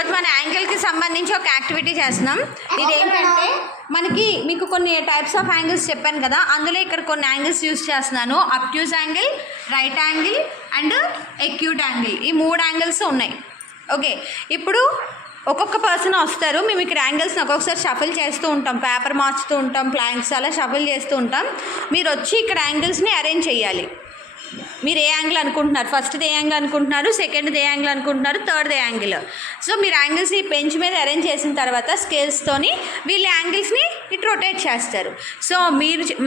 ఈరోజు మన యాంగిల్కి సంబంధించి ఒక యాక్టివిటీ చేస్తున్నాం. ఇదేంటంటే మీకు కొన్ని టైప్స్ ఆఫ్ యాంగిల్స్ చెప్పాను కదా, అందులో ఇక్కడ కొన్ని యాంగిల్స్ యూజ్ చేస్తున్నాను. Obtuse angle, right angle and acute angle, ఈ 3 యాంగిల్స్ ఉన్నాయి. ఓకే, ఇప్పుడు ఒక్కొక్క పర్సన్ వస్తారు. మేము ఇక్కడ యాంగిల్స్ని ఒక్కొక్కసారి షఫిల్ చేస్తూ ఉంటాం, పేపర్ మార్చుతూ ఉంటాం, ప్లాంక్స్ అలా షఫిల్ చేస్తూ ఉంటాం. మీరు వచ్చి ఇక్కడ యాంగిల్స్ని అరేంజ్ చేయాలి. మీరు ఏ యాంగిల్ అనుకుంటున్నారు, ఫస్ట్ది ఏ యాంగిల్ అనుకుంటున్నారు, సెకండ్ది ఏ యాంగిల్ అనుకుంటున్నారు, థర్డ్ది యాంగిల్. సో మీరు యాంగిల్స్ని బెంచ్ మీద అరేంజ్ చేసిన తర్వాత స్కేల్స్తోని వీళ్ళ యాంగిల్స్ని ఇటు రొటేట్ చేస్తారు. సో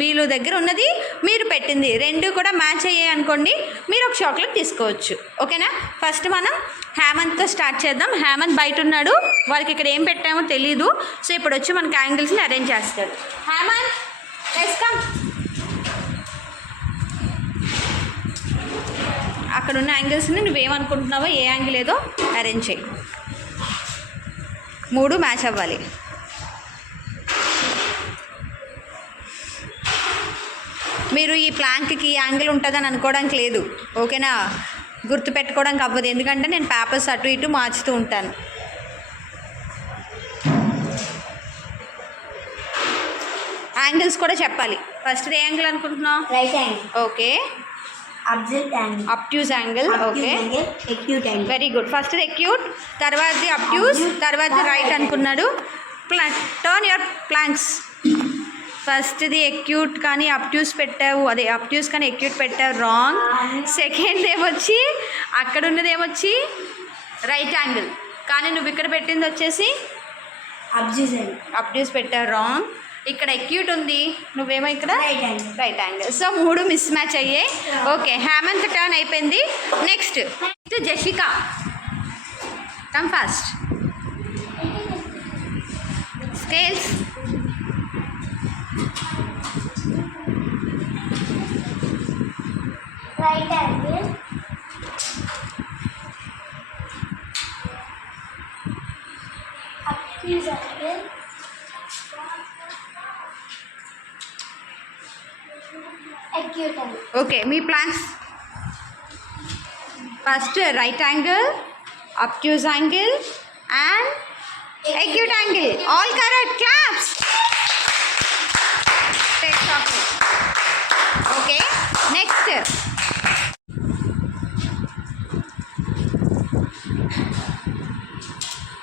వీళ్ళ దగ్గర ఉన్నది మీరు పెట్టింది 2 కూడా మ్యాచ్ అయ్యాయి అనుకోండి, మీరు ఒక చాక్లెట్ తీసుకోవచ్చు. ఓకేనా? ఫస్ట్ మనం హేమంత్తో స్టార్ట్ చేద్దాం. హేమంత్ బయట ఉన్నాడు, వారికి ఇక్కడ ఏం పెట్టామో తెలీదు. సో ఇప్పుడు వచ్చి మనకి యాంగిల్స్ని అరేంజ్ చేస్తాడు. Hemanth, let's come. అక్కడ ఉన్న యాంగిల్స్ని నువ్వేమనుకుంటున్నావో, ఏ యాంగిల్ ఏదో అరేంజ్ చేయి. 3 మ్యాచ్ అవ్వాలి. మీరు ఈ ప్లాంక్కి యాంగిల్ ఉంటుందని అనుకోవడానికి లేదు. ఓకేనా? గుర్తుపెట్టుకోవడానికి అవ్వదు, ఎందుకంటే నేను పేపర్స్ అటు ఇటు మార్చుతూ ఉంటాను. యాంగిల్స్ కూడా చెప్పాలి. ఫస్ట్ ఏ యాంగిల్ అనుకుంటున్నావు? Right angle. Okay. Obtuse angle. Okay, acute angle. Very good. First acute, తర్వాతది అబ్ట్యూస్, తర్వాత రైట్ అనుకున్నాడు. Turn your planks. ఫస్ట్ది ఎక్యూట్ కానీ అబ్ట్యూస్ పెట్టావు, అదే అబ్ట్యూస్ కానీ ఎక్యూట్ పెట్టావు, రాంగ్. సెకండ్ ఏమొచ్చి అక్కడ ఉన్నది ఏమొచ్చి రైట్ యాంగిల్, కానీ నువ్వు ఇక్కడ పెట్టింది వచ్చేసి అబ్ట్యూస్ పెట్టావు, రాంగ్. ఇక్కడ ఎక్యూట్ ఉంది, నువ్వేమో ఇక్కడ right angle. So 3 miss match అయ్యాయి. ఓకే, హేమంత్ టర్న్ అయిపోయింది. Next Jessica, come fast. Scales. Right angle, obtuse angle, acute angle. Okay, me plans. First right angle, obtuse angle and acute angle. All correct. Claps. Take chocolate. Okay, next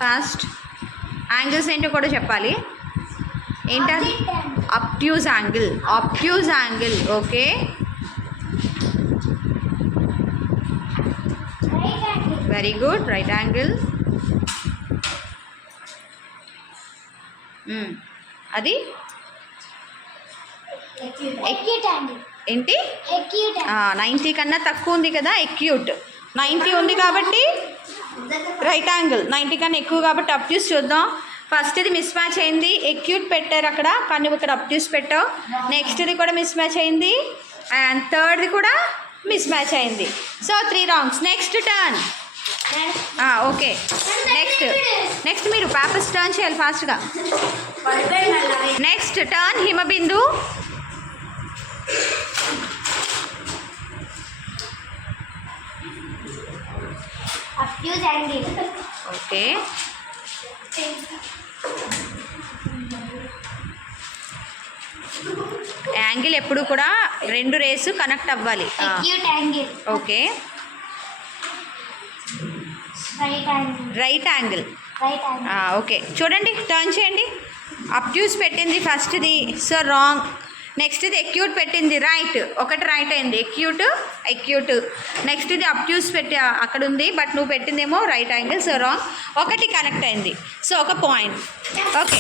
first angles ఏంటో కూడా చెప్పాలి. ఏంటది? Obtuse angle. Obtuse angle. Okay, very good. Right angle. అది acute angle. ఏంటి? Acute. 90 కన్నా తక్కువ ఉంది కదా, ఎక్యూట్. 90 ఉంది కాబట్టి రైట్ యాంగిల్, 90 కన్నా ఎక్కువ కాబట్టి అబ్ట్యూస్. చూద్దాం. ఫస్ట్ ఇది మిస్ మ్యాచ్ అయింది, ఎక్యూట్ పెట్టారు అక్కడ, కానీ నువ్వు ఇక్కడ అబ్ట్యూస్ పెట్టావు. నెక్స్ట్ది కూడా మిస్ మ్యాచ్ అయింది, అండ్ థర్డ్ది కూడా మిస్ మ్యాచ్ అయింది. So 3 wrongs. Next turn. Okay, next మీరు పేపర్స్ టర్న్ చేయాలి ఫాస్ట్గా. Next turn Himabindu. Obtuse angle. Okay, angle ఎప్పుడు కూడా 2 రేసు కనెక్ట్ అవ్వాలి. Acute angle. Okay, right angle. Right angle. Right angle. Okay, చూడండి, టర్న్ చేయండి. అబ్ట్యూస్ పెట్టింది ఫస్ట్ది, సో రాంగ్. నెక్స్ట్ది ఎక్యూట్ పెట్టింది, రైట్. ఒకటి రైట్ అయింది, ఎక్యూట్. నెక్స్ట్ది అబ్ట్యూస్ పెట్టి అక్కడ ఉంది, బట్ నువ్వు పెట్టిందేమో రైట్ యాంగిల్, సో రాంగ్. ఒకటి కనెక్ట్ అయింది, సో 1 పాయింట్. ఓకే,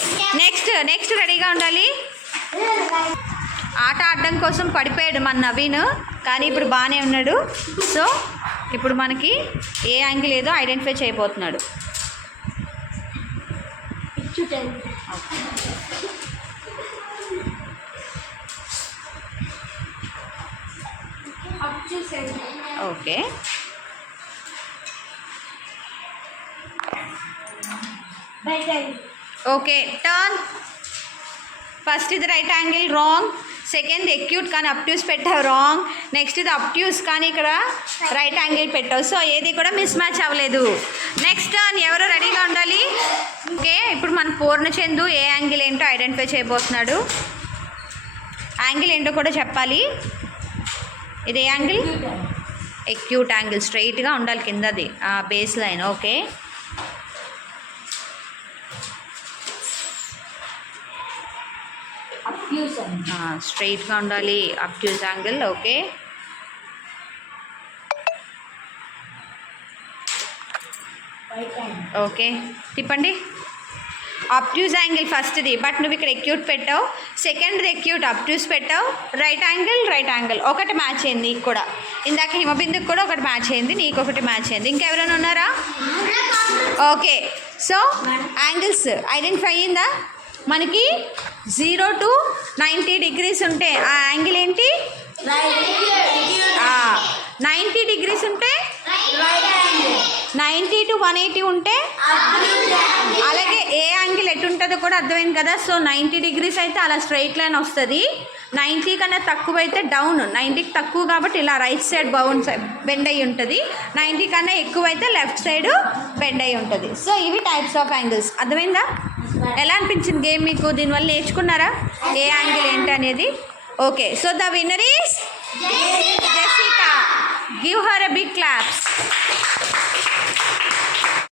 నెక్స్ట్ రెడీగా ఉండాలి. ఆట ఆడడం కోసం పడిపోయాడు మన నవీన్, కానీ ఇప్పుడు బాగానే ఉన్నాడు. సో ఇప్పుడు మనకి ఏ యాంగిల్ ఏదో ఐడెంటిఫై చేయబోతున్నాడు. Okay, okay, turn. ఫస్ట్ ఇది right angle, wrong. Second acute కానీ అప్ట్యూస్ పెట్టావు రాంగ్. నెక్స్ట్ ఇది అప్ట్యూస్ కానీ ఇక్కడ రైట్ యాంగిల్ పెట్టావు. సో ఏది కూడా మిస్ మ్యాచ్ అవ్వలేదు. నెక్స్ట్ ఎవరు రెడీగా ఉండాలి? ఓకే, ఇప్పుడు మన పూర్ణచందు ఏ యాంగిల్ ఏంటో ఐడెంటిఫై చేయబోతున్నాడు. యాంగిల్ ఏంటో కూడా చెప్పాలి. ఇది ఏ యాంగిల్? Acute angle. స్ట్రైట్గా ఉండాలి కిందది బేస్ లైన్. ఓకే, స్ట్రైట్గా ఉండాలి అబ్ట్యూస్ యాంగిల్. ఓకే, ఓకే తిప్పండి. అబ్ట్యూస్ యాంగిల్ ఫస్ట్ది, బట్ నువ్వు ఇక్కడ ఎక్యూట్ పెట్టావు. సెకండ్ది ఎక్యూట్ అబ్ట్యూస్ పెట్టావు. రైట్ యాంగిల్ ఒకటి మ్యాచ్ అయింది నీకు కూడా. ఇందాక హిమబిందుకు కూడా ఒకటి మ్యాచ్ అయింది, నీకు ఒకటి మ్యాచ్ అయింది. ఇంకెవరైనా ఉన్నారా? ఓకే, సో యాంగిల్స్ ఐడెంటిఫై అయ్యిందా? మనకి 0 to 90 degrees ఉంటే ఆ యాంగిల్ ఏంటి? 90 degrees ఉంటే 90 to 180 ఉంటే అలాగే ఏ యాంగిల్ ఎటు ఉంటుందో కూడా అర్థమైంది కదా. సో 90 degrees అయితే అలా స్ట్రైట్ లైన్ వస్తుంది. 90 కన్నా తక్కువ అయితే డౌన్. 90కి తక్కువ కాబట్టి ఇలా రైట్ సైడ్ బెండ్ అయ్యి ఉంటుంది. 90 కన్నా ఎక్కువ అయితే లెఫ్ట్ సైడ్ బెండ్ అయ్యి ఉంటుంది. సో ఇవి టైప్స్ ఆఫ్ యాంగిల్స్. అర్థమైందా? ఎలా అనిపించింది గేమ్ మీకు? దీనివల్ల నేర్చుకున్నారా ఏ యాంగిల్ ఏంటి అనేది? Okay, so the winner is Jessica. Give her a big claps.